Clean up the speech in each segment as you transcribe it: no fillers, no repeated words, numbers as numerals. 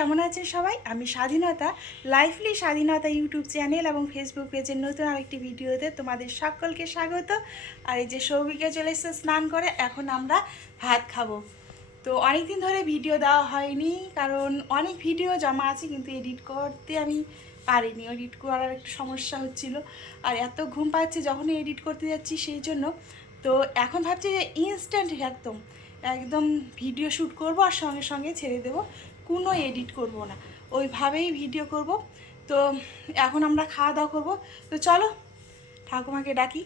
কেমন আছেন সবাই? আমি স্বাধীনতা লাইফলি স্বাধীনতা ইউটিউব চ্যানেল এবং ফেসবুক পেজের নতুন আরেকটি ভিডিওতে তোমাদের সকলকে স্বাগত। আর এই যে সৌভিকে চলে এসেছে স্নান করে, এখন আমরা ভাত খাবো। তো অনেক দিন ধরে ভিডিও দেওয়া হয়নি, কারণ অনেক ভিডিও জমা আছে, কিন্তু এডিট করতে আমি পারিনি। এডিট করার একটু সমস্যা হচ্ছিল, আর এত ঘুম পাচ্ছে যখনই এডিট করতে যাচ্ছি সেই জন্য। তো এখন ভাবছি যে ইনস্ট্যান্ট একদম একদম ভিডিও শ্যুট করব আর সঙ্গে সঙ্গে ছেড়ে দেবো, কোনো এডিট করব না, ওইভাবেই ভিডিও করব। তো এখন আমরা খাওয়া দাওয়া করবো। তো চলো ঠাকুমাকে ডাকি।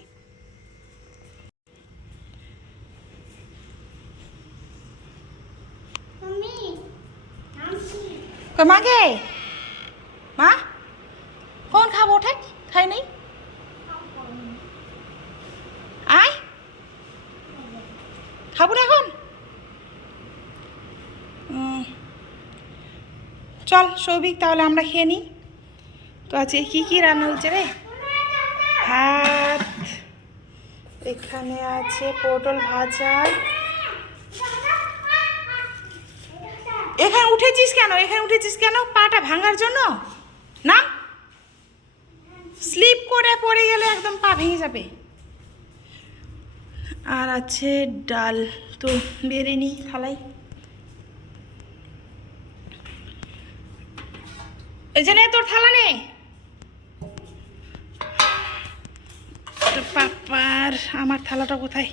মাকে, মা কোন খাবো? ওঠে খাই নেই, আয় খাবো না এখন। চল সৌভিক, তাহলে আমরা খেয়ে নিই। তো আজকে কী কী রান্না হচ্ছে রে? ভাত, এখানে আছে পটল ভাজা। এখানে উঠেছিস কেন? এখানে উঠেছিস কেন? পাটা ভাঙার জন্য না? স্লিপ করে পড়ে গেলে একদম পা ভেঙে যাবে। আর আছে ডাল, তো বেড়ে নিই থালাই। এই যে নে, তোর থালা নেই? পাপার আমার থালাটা কোথায়?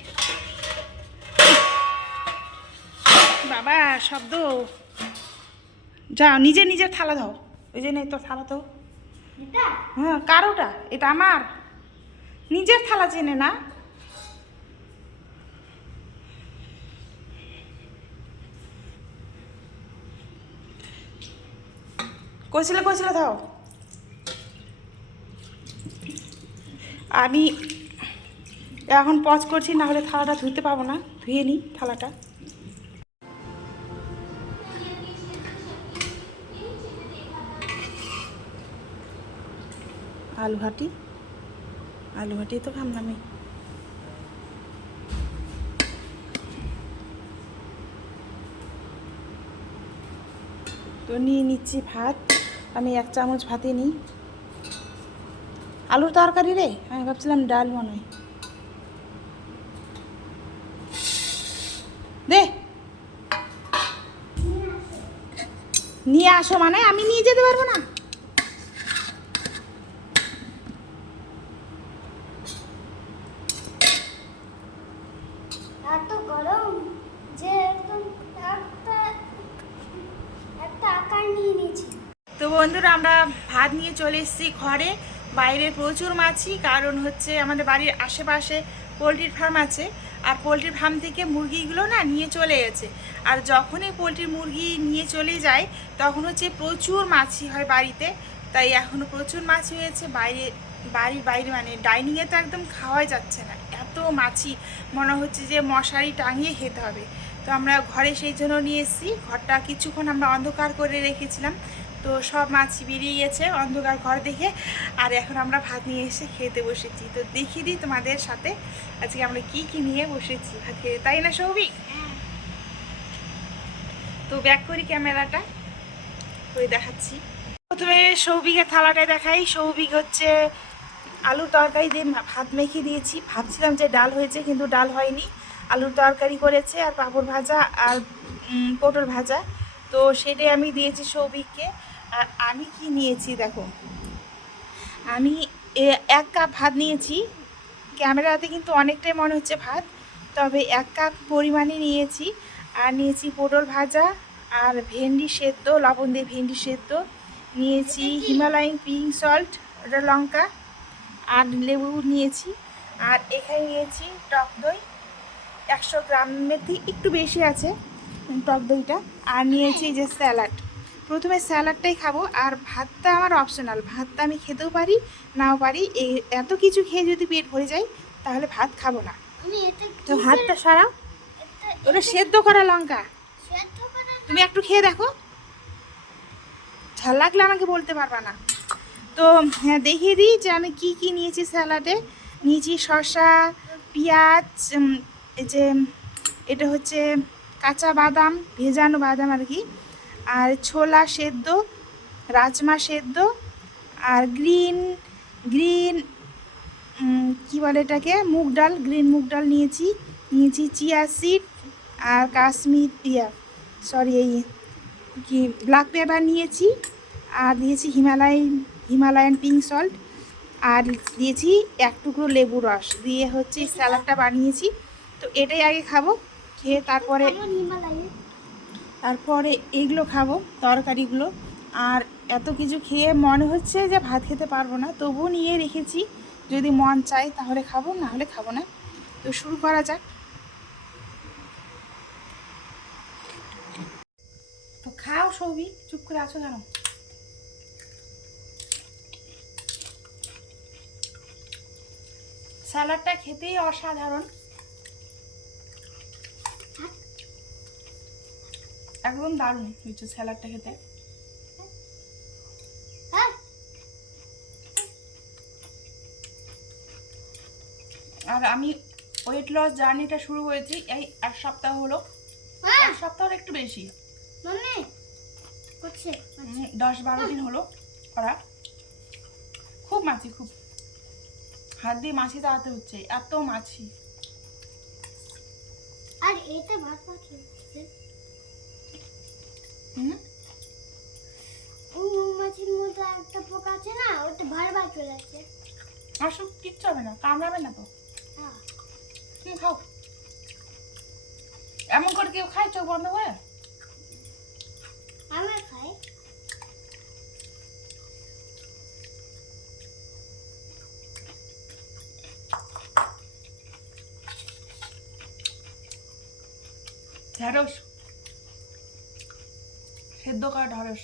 বাবা শব্দ, যাও নিজে নিজের থালা দাও। ওই যে নেই তোর থালা তো। হ্যাঁ, কারোটা? এটা আমার নিজের থালা, চেনে না? কইছিলে দাও। আমি এখন পজ করছি, না হলে থালাটা ধুতে পাবো না। ধুয়ে নিই থালাটা। আলু ঘাটি তো খাম না আমি। তো নিয়ে নিচ্ছি ভাত, আমি 1 চামচ ভাতে নিই। আলুর তরকারি রে, আমি ভাবছিলাম ডাল মনে হয়। দে নিয়ে আসো, মানে আমি নিয়ে যেতে পারবো না? এত গরম যে একদম একটা আকার নিয়ে নিয়েছি। তো বন্ধুরা, আমরা ভাত নিয়ে চলে এসেছি ঘরে। বাইরে প্রচুর মাছি, কারণ হচ্ছে আমাদের বাড়ির আশেপাশে পোলট্রির ফার্ম আছে, আর পোলট্রির ফার্ম থেকে মুরগিগুলো না নিয়ে চলে গেছে। আর যখনই পোলট্রির মুরগি নিয়ে চলে যায় তখন হচ্ছে প্রচুর মাছি হয় বাড়িতে। তাই এখনও প্রচুর মাছি হয়েছে বাড়ির বাইরে, মানে ডাইনিংয়ে তো একদম খাওয়াই যাচ্ছে না, এত মাছি। মনে হচ্ছে যে মশারি টাঙিয়ে খেতে হবে। তো আমরা ঘরে সেই জন্য নিয়ে এসেছি। ঘরটা কিছুক্ষণ আমরা অন্ধকার করে রেখেছিলাম, তো সব মাছি বেরিয়ে গেছে অন্ধকার ঘর দেখে। আর এখন আমরা ভাত নিয়ে এসে খেতে বসেছি। তো দেখিয়ে দিই তোমাদের সাথে আজকে আমরা কি কি নিয়ে বসেছি ভাত খেতে, তাই না সৌভিক? তো ব্যাক করি ক্যামেরাটা, ওই দেখাচ্ছি। প্রথমে সৌভিকের থালাটায় দেখাই। সৌভিক হচ্ছে আলুর তরকারি দিয়ে ভাত মেখে দিয়েছি। ভাবছিলাম যে ডাল হয়েছে, কিন্তু ডাল হয়নি। আলুর তরকারি করেছে, আর পাঁপড় ভাজা, আর পটল ভাজা। তো সেটাই আমি দিয়েছি সৌভিককে। আর আমি কি নিয়েছি দেখো, আমি 1 কাপ ভাত নিয়েছি। ক্যামেরাতে কিন্তু অনেকটাই মনে হচ্ছে ভাত, তবে 1 কাপ পরিমাণে নিয়েছি। আর নিয়েছি পটল ভাজা, আর ভেন্ডি সেদ্ধ, লবণ দিয়ে ভেন্ডি সেদ্ধ নিয়েছি। হিমালয়ান পিঙ্ক সল্ট, ওটা লঙ্কা, আর লেবু নিয়েছি। আর এখানে নিয়েছি টক দই, 100 গ্রামের থেকে একটু বেশি আছে টক দইটা। আর নিয়েছি যে স্যালাড। প্রথমে স্যালাডটাই খাবো, আর ভাতটা আমার অপশনাল। ভাতটা আমি খেতেও পারি, নাও পারি। এত কিছু খেয়ে যদি পেট ভরে যায় তাহলে ভাত খাবো না। তো ভাতটা সারাও। ওটা সেদ্ধ করা লঙ্কা, তুমি একটু খেয়ে দেখো, ঝাল লাগলে আমাকে বলতে পারবা না। তো হ্যাঁ, দেখিয়ে দিই যে আমি কি কি নিয়েছি স্যালাডে। নিয়েছি শসা, পেঁয়াজ, এই যে এটা হচ্ছে কাঁচা বাদাম, ভেজানো বাদাম আর কি। আর ছোলা সেদ্ধ, রাজমা সেদ্ধ, আর গ্রিন গ্রিন কী বলে এটাকে, মুগ ডাল, গ্রিন মুগ ডাল নিয়েছি। নিয়েছি চিয়া সিড আর কাশ্মীর এই কি ব্ল্যাক পেপার নিয়েছি। আর দিয়েছি হিমালয়ান পিঙ্ক সল্ট। আর দিয়েছি এক টুকরো লেবু রস দিয়ে হচ্ছে এই স্যালাডটা বানিয়েছি। তো এটাই আগে খাবো, খেয়ে তারপরে এইগুলো খাবো, তরকারিগুলো। আর এত কিছু খেয়ে মনে হচ্ছে যে ভাত খেতে পারবো না, তবুও নিয়ে রেখেছি, যদি মন চায় তাহলে খাবো, না হলে খাবো না। তো শুরু করা যাক। তো খাও সৌভিক, চুপ করে আছো কেন? স্যালাডটা খেতেই অসাধারণ, একদম দারুণ হয়েছে স্যালাডটা খেতে। আর আমি ওয়েট লস জার্নিটা শুরু করেছি এই 1 সপ্তাহ হলো। 1 সপ্তাহের একটু বেশি, 10-12 দিন হলো করা। খুব মাছি, খুব হাত দিয়ে মাছি তাড়াতে হচ্ছে, এত মাছি। আর এটা ভাত পাচ্ছে মাছির মধ্যে একটা পোকা আছে না, ওটা বারবার চলে যাচ্ছে। আসুক, কিচ্ছু হবে না, কামড়াবে না তো। তুমি খাও। এমন করে কেউ খায় চোখ বন্ধ করে? আমি খাই। ঢেঁড়স, সেদ্ধ করা ঢেঁড়স।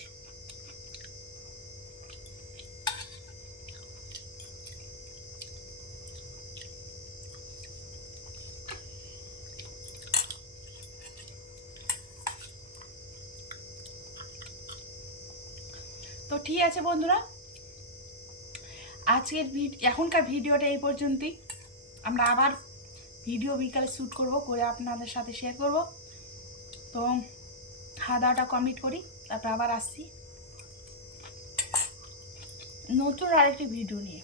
তো ঠিক আছে বন্ধুরা, আজকের এখনকার ভিডিওটা এই পর্যন্তই। আমরা আবার ভিডিও বিকালে শ্যুট করব, করে আপনাদের সাথে শেয়ার করব। তো খাওয়া দাওয়াটা কমপ্লিট করি, তারপর আবার আসছি নতুন আরেকটি ভিডিও নিয়ে,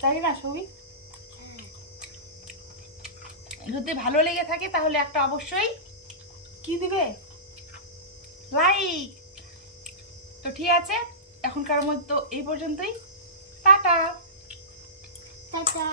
তাই না সৌভিক? যদি ভালো লেগে থাকে তাহলে একটা অবশ্যই কি দিবে, লাইক। তো ঠিক আছে, এখনকার মতো এই পর্যন্তই। টাটা। টাটা।